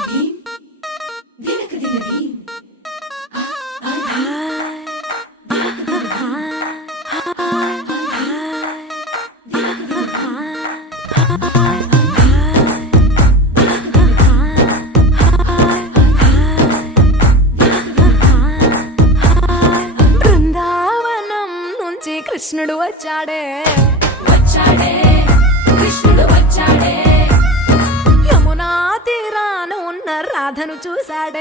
భీమ్ దినక దిన భీమ్ బృందావనం నుంచి కృష్ణుడు వచ్చాడే వచ్చాడే కృష్ణుడు వచ్చాడే యమునా తీరాన ఉన్న రాధను చూశాడే